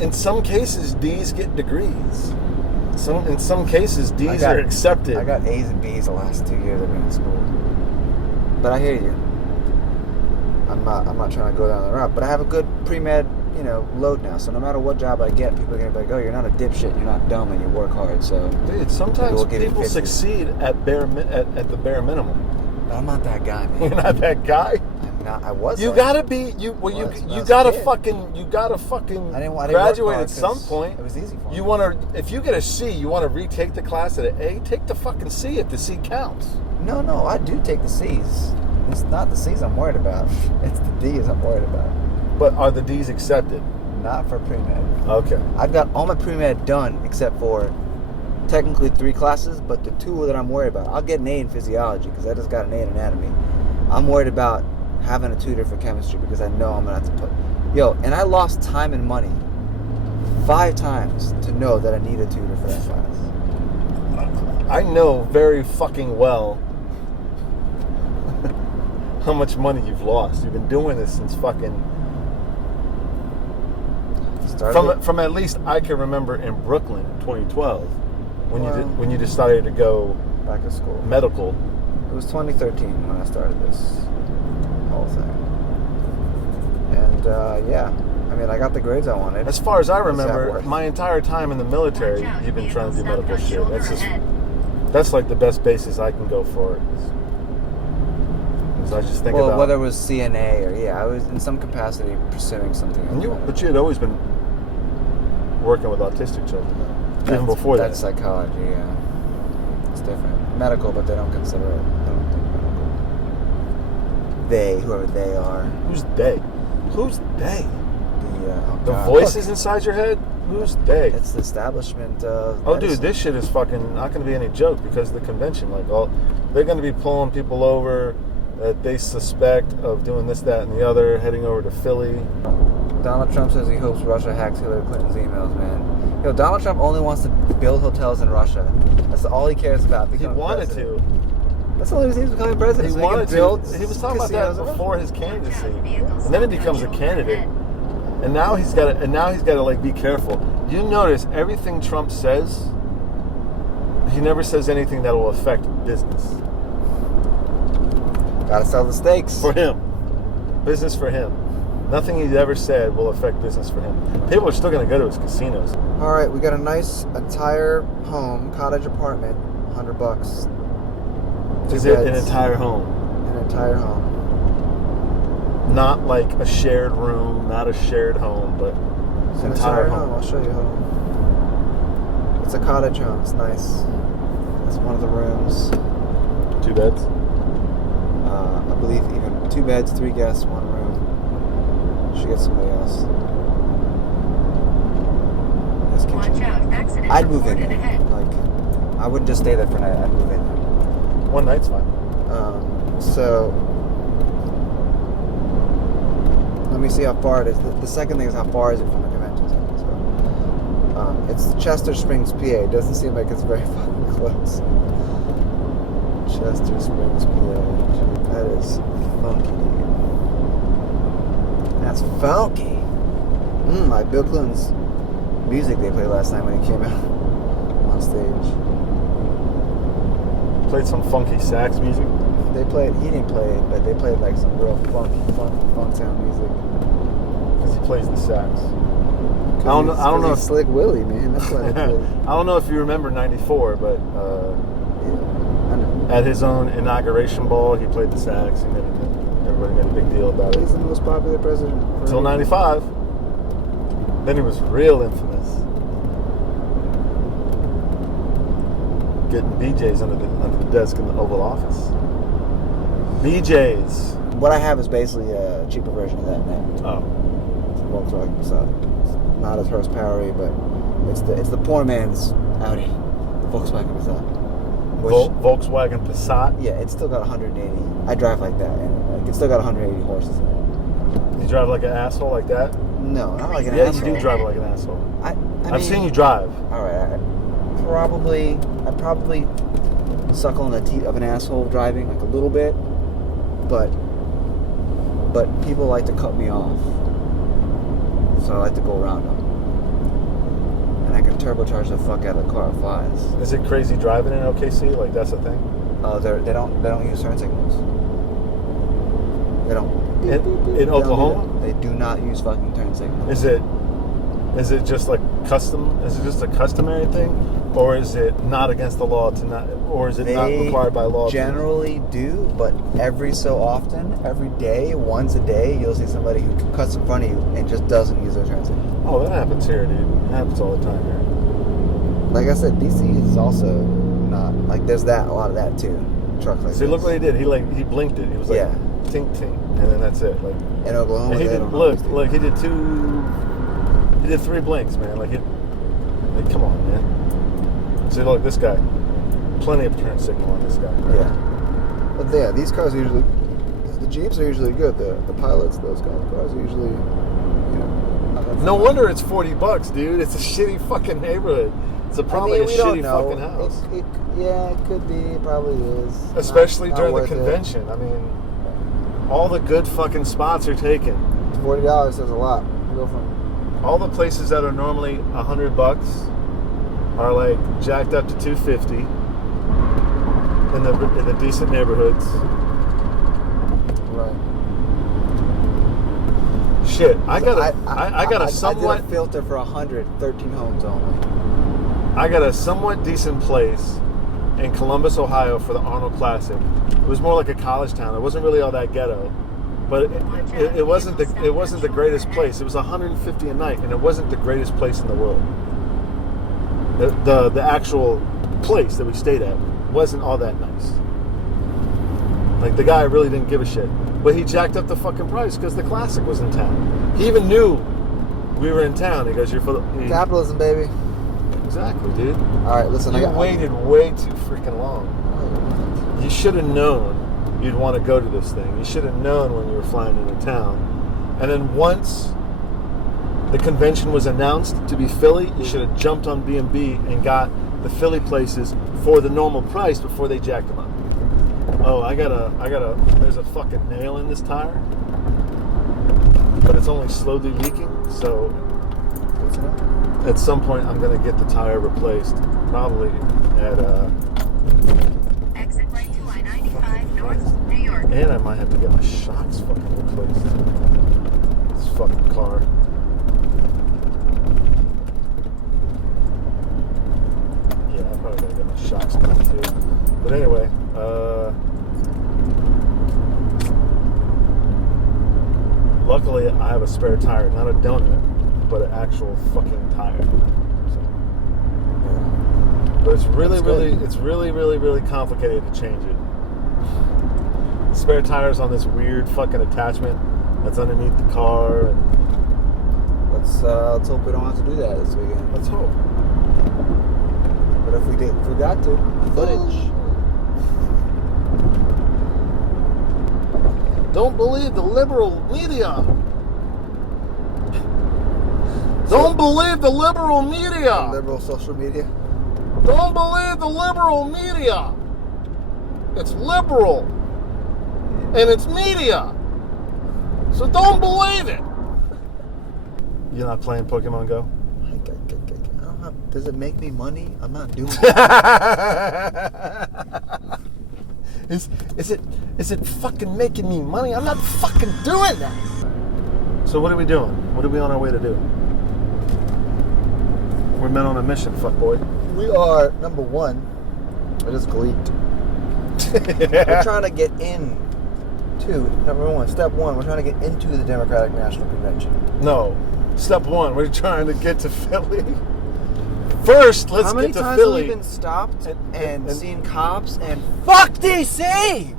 In some cases, D's get degrees. In some cases, D's are accepted. I got A's and B's the last 2 years I've been in school. But I hear you. I'm not trying to go down the route, but I have a good pre-med, load now. So no matter what job I get, people are gonna be like, "Oh, you're not a dipshit. You're not dumb, and you work hard." So, dude, sometimes people succeed at the bare minimum. But I'm not that guy, man. You're not that guy. I'm not. I was. You gotta be. You gotta fucking. I didn't graduate at some point. It was easy for me. You wanna, if you get a C, you wanna retake the class at an A. Take the fucking C if the C counts. No, I do take the C's. It's not the C's I'm worried about. It's the D's I'm worried about. But are the D's accepted? Not for pre-med. Okay. I've got all my pre-med done except for technically 3 classes, but the 2 that I'm worried about. I'll get an A in physiology because I just got an A in anatomy. I'm worried about having a tutor for chemistry because I know I'm going to have to put... and I lost time and money 5 times to know that I need a tutor for that class. I know very fucking well how much money you've lost. You've been doing this since fucking... From at least I can remember in Brooklyn, 2012, when you decided to go back to school, medical. It was 2013 when I started this whole thing, and I got the grades I wanted. As far as I remember, my entire time in the military, you've been trying to do medical shit. That's like the best basis I can go for. So I just think about whether it was CNA or I was in some capacity pursuing something. But you had always been working with autistic children, even before that. That's psychology, yeah. It's different. Medical, but they don't consider it. They don't think medical. They, whoever they are. Who's they? Who's they? The God. voices inside your head? Who's they? It's the establishment of medicine. Dude, this shit is fucking not going to be any joke because of the convention. They're going to be pulling people over that they suspect of doing this, that, and the other, heading over to Philly. Donald Trump says he hopes Russia hacks Hillary Clinton's emails, man. Donald Trump only wants to build hotels in Russia. That's all he cares about. He wanted to. That's the only reason he's becoming president. He wanted to. He was talking about that before his candidacy, and then he becomes a candidate, and now he's got to be careful. You notice everything Trump says, he never says anything that will affect business. Gotta sell the steaks. For him. Business for him. Nothing he's ever said will affect business for him. People are still going to go to his casinos. All right, we got a nice entire home, cottage apartment, $100. Is it an entire home? An entire home. Not like a shared room, not a shared home, but it's an entire home. I'll show you home. It's a cottage home. It's nice. It's one of the rooms. 2 beds? I believe even 2 beds, 3 guests, 1 room. She gets somebody else. This kitchen. I'd move in there. I wouldn't just stay there for a night. I'd move in there. 1 night's fine. So let me see how far it is. The second thing is how far is it from the convention center. So it's Chester Springs, PA. It doesn't seem like it's very fucking close. Chester Springs, PA. That is funky, dude. That's funky. Like Bill Clinton's music they played last night when he came out on stage. Played some funky sax music. He didn't play it, but they played like some real funky funk sound music. Because he plays the sax. I don't know if Slick Willie, man. That's why I don't know if you remember '94, but I know. At his own inauguration ball, he played the sax, and everybody made a big deal about it. He's the most popular president until '95. Then he was real infamous, getting BJ's under the desk in the Oval Office. BJ's. What I have is basically a cheaper version of that now. Oh. It's a Volkswagen Passat. It's not as horsepowery, but it's the poor man's Audi. The Volkswagen Passat. Volkswagen Passat? Yeah, it's still got 180. I drive like that, and it's still got 180 horses in it. You drive like an asshole like that? No, not like an asshole. Yeah, you do drive like an asshole. I've seen you drive. All right, I'd probably suckle on the teeth of an asshole driving like a little bit, but people like to cut me off, so I like to go around them. can turbocharge the fuck out of the car. It flies. Is it crazy driving in OKC? Like that's a thing? They don't use turn signals. They don't. In Oklahoma? They do not use fucking turn signals. Is it just like custom? Is it just a customary thing, or is it not against the law to not, or is it not required by law? Generally do, but every so often, every day, once a day, you'll see somebody who cuts in front of you and just doesn't use their turn signal. Oh, that happens here, dude. It happens all the time here. Like I said, DC is also not like there's a lot of that too. Trucks like. See, look what he did. He blinked it. He was like, tink tink, and then that's it. Like in Oklahoma, he did. Look, he did two. He did 3 blinks, man. Like come on, man. See, look, this guy. Plenty of turn signal on this guy. Right? Yeah. But yeah, these cars are usually, the Jeeps are usually good. The pilots, those kind of cars are usually, you know. No wonder it's $40, dude. It's a shitty fucking neighborhood. It's probably a shitty fucking house. It could be. It probably is. Especially during the convention. I mean, all the good fucking spots are taken. $40 says a lot. You go from all the places that are normally $100 are like jacked up to $250 in the decent neighborhoods. Right. Shit, I got a somewhat. I did a filter for 113 homes only. I got a somewhat decent place in Columbus, Ohio for the Arnold Classic. It was more like a college town. It wasn't really all that ghetto. But it wasn't the greatest place. It was $150 a night, and it wasn't the greatest place in the world. The actual place that we stayed at wasn't all that nice. Like the guy really didn't give a shit, but he jacked up the fucking price because the Classic was in town. He even knew we were in town. He goes, "You're for the capitalism, baby." Exactly, dude. All right, listen. You waited way too freaking long. You should have known you'd want to go to this thing. You should have known when you were flying into town. And then once the convention was announced to be Philly, you should have jumped on B&B and got the Philly places for the normal price before they jacked them up. Oh, there's a fucking nail in this tire, but it's only slowly leaking, so at some point I'm going to get the tire replaced, probably at exit right to I-95 North, New York. And I might have to get my shocks fucking replaced. This fucking car. Yeah, I'm probably gonna get my shocks done too. But anyway, luckily I have a spare tire, not a donut, but an actual fucking tire. So. But it's really complicated to change it. Spare tires on this weird fucking attachment that's underneath the car. And let's hope we don't have to do that this weekend. Let's hope. But if we got to, footage. Don't believe the liberal media. Don't believe the liberal media. Liberal social media. Don't believe the liberal media. It's liberal. And it's media. So don't believe it. You're not playing Pokemon Go? I don't have, does it make me money? I'm not doing it. Is it fucking making me money? I'm not fucking doing that. So what are we doing? What are we on our way to do? We're men on a mission, fuckboy. We are, number one, I just gleeked. We're trying to get in to, number one, step one, we're trying to get into the Democratic National Convention. No. Step one, we're trying to get to Philly. First, let's get to Philly. How many times have we been stopped and seen cops and fuck DC?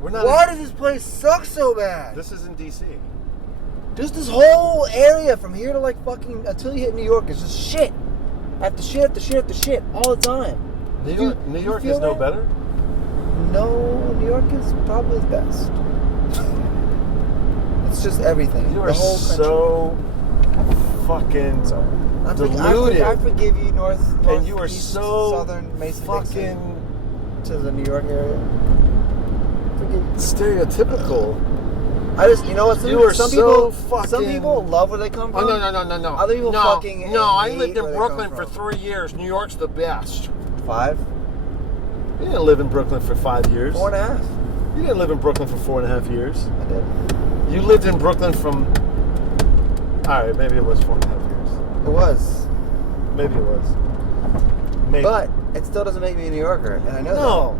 Why does this place suck so bad? This isn't DC. Just this whole area from here to like fucking until you hit New York is just shit. After shit after shit after shit all the time. New York is no better? No, New York is probably the best. It's just everything. You are so fucking deluded. I forgive you, north and you are east, so southern Mason fucking to the New York area. stereotypical. You know what? Some people love where they come from. Oh, no. Other people fucking No, I hate lived in where they Brooklyn come for from. 3 years. New York's the best. 5? You didn't live in Brooklyn for 5 years. 4.5. You didn't live in Brooklyn for 4.5 years. I did. You lived in Brooklyn from... All right, maybe it was 4.5 years. It was. Maybe it was. Maybe. But it still doesn't make me a New Yorker, and I know No.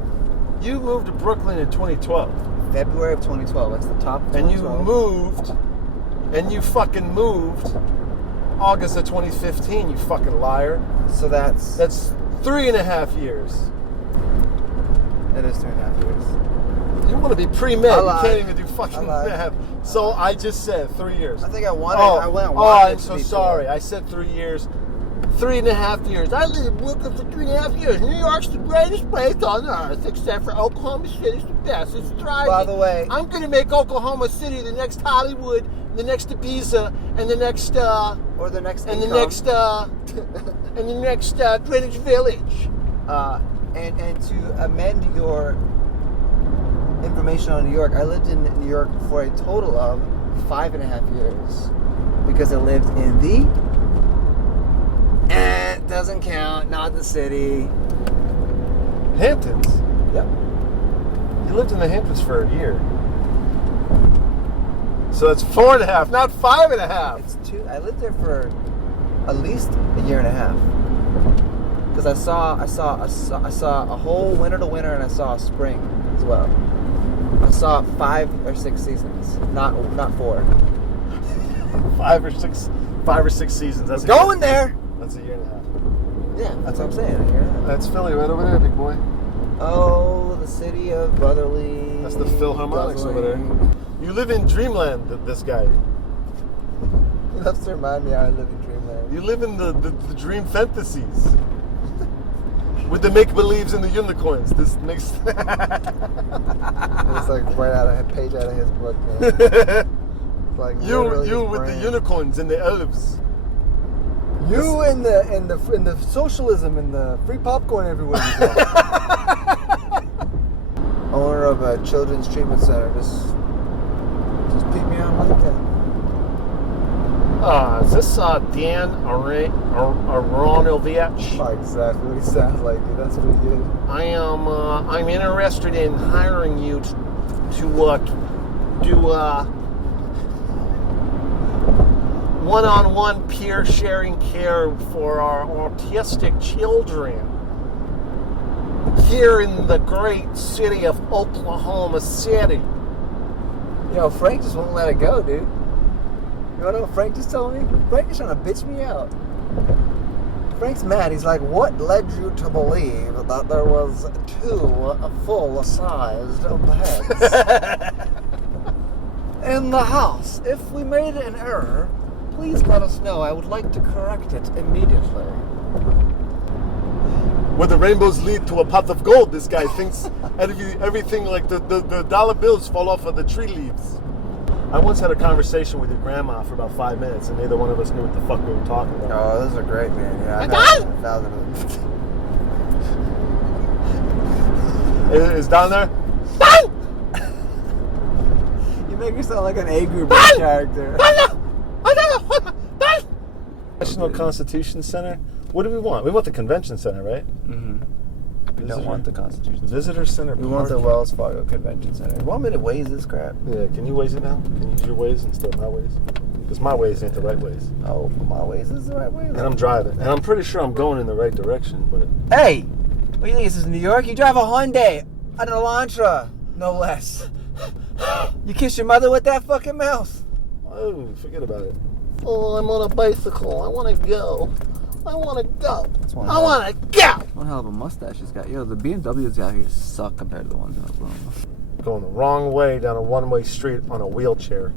You moved to Brooklyn in 2012. that. February of 2012. That's the top of 2012. And you fucking moved August of 2015, you fucking liar. So that's 3.5 years. It is 3.5 years. You want to be pre-med. I You lied. can't even do fucking I lied. math. So I just said 3 years. I think I wanted. Oh, I went. I'm so sorry. I said 3 years. 3.5 years. I lived in Brooklyn for 3.5 years. New York's the greatest place on earth, except for Oklahoma City's the best. It's thriving. By the way, I'm going to make Oklahoma City the next Hollywood, the next Ibiza, and the next or the next and income. the next and the next Greenwich Village. And to amend your information on New York, I lived in New York for a total of 5.5 years because I lived in the doesn't count, not the city. Hamptons. Yep. You lived in the Hamptons for a year. So it's 4.5, not 5.5. It's 2. I lived there for at least a year and a half because I saw a whole winter to winter, and I saw a spring as well. I saw 5 or 6 seasons, not 4. 5 or 6 seasons. That's Going there. That's a year and a half. Yeah, that's what I'm saying. A year and a half. That's Philly right over there, big boy. Oh, the city of brotherly. That's the Philharmonics over there. guzzling. You live in Dreamland, this guy. He loves to remind me how I live in Dreamland. You live in the dream fantasies. With the make-believes and the unicorns. This makes... It's like right out of a page out of his book, man. It's like you literally his with brain. the unicorns and the elves. You and the socialism and the free popcorn everywhere you go. Owner of a children's treatment center, just peep me out like that. Is this Dan Aronovich? Not exactly what he sounds like, dude. That's what he did. I'm interested in hiring you to do one-on-one peer sharing care for our autistic children here in the great city of Oklahoma City. Frank just won't let it go, dude. You wanna know what Frank just told me? Frank is trying to bitch me out. Frank's mad. He's like, what led you to believe that there was 2 full-sized beds in the house? If we made an error, please let us know. I would like to correct it immediately. Where the rainbows lead to a pot of gold, this guy thinks everything like the dollar bills fall off of the tree leaves. I once had a conversation with your grandma for about 5 minutes, and neither one of us knew what the fuck we were talking about. Oh, those are great, man. Yeah, I've had 1,000 of them. Is down there? You make her sound like an A group character. National Constitution Center? What do we want? We want the Convention Center, right? Mm-hmm. We don't want the Constitution. Visitor Center. We want the Wells Fargo Convention Center. You want me to Waze this crap? Yeah, can you Waze it now? Can you use your Waze instead of my Waze? Because my Waze ain't the right Waze. Oh, my Waze is the right way. And I'm driving. And I'm pretty sure I'm going in the right direction, but... Hey! What do you think this is, New York? You drive a Hyundai, an Elantra, no less. You kiss your mother with that fucking mouth. Oh, forget about it. Oh, I'm on a bicycle. I want to go. I want to go. I want to go. One hell of a mustache he's got. Yo, the BMWs out here suck compared to the ones in Oklahoma. Going the wrong way down a one-way street on a wheelchair.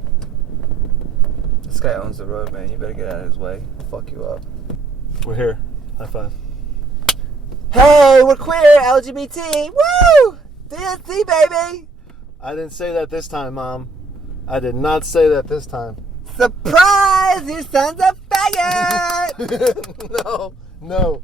This guy owns the road, man. You better get out of his way. He'll fuck you up. We're here. High five. Hey, we're queer, LGBT. Woo! DNC, baby. I didn't say that this time, Mom. I did not say that this time. Surprise! Your son's a faggot! No.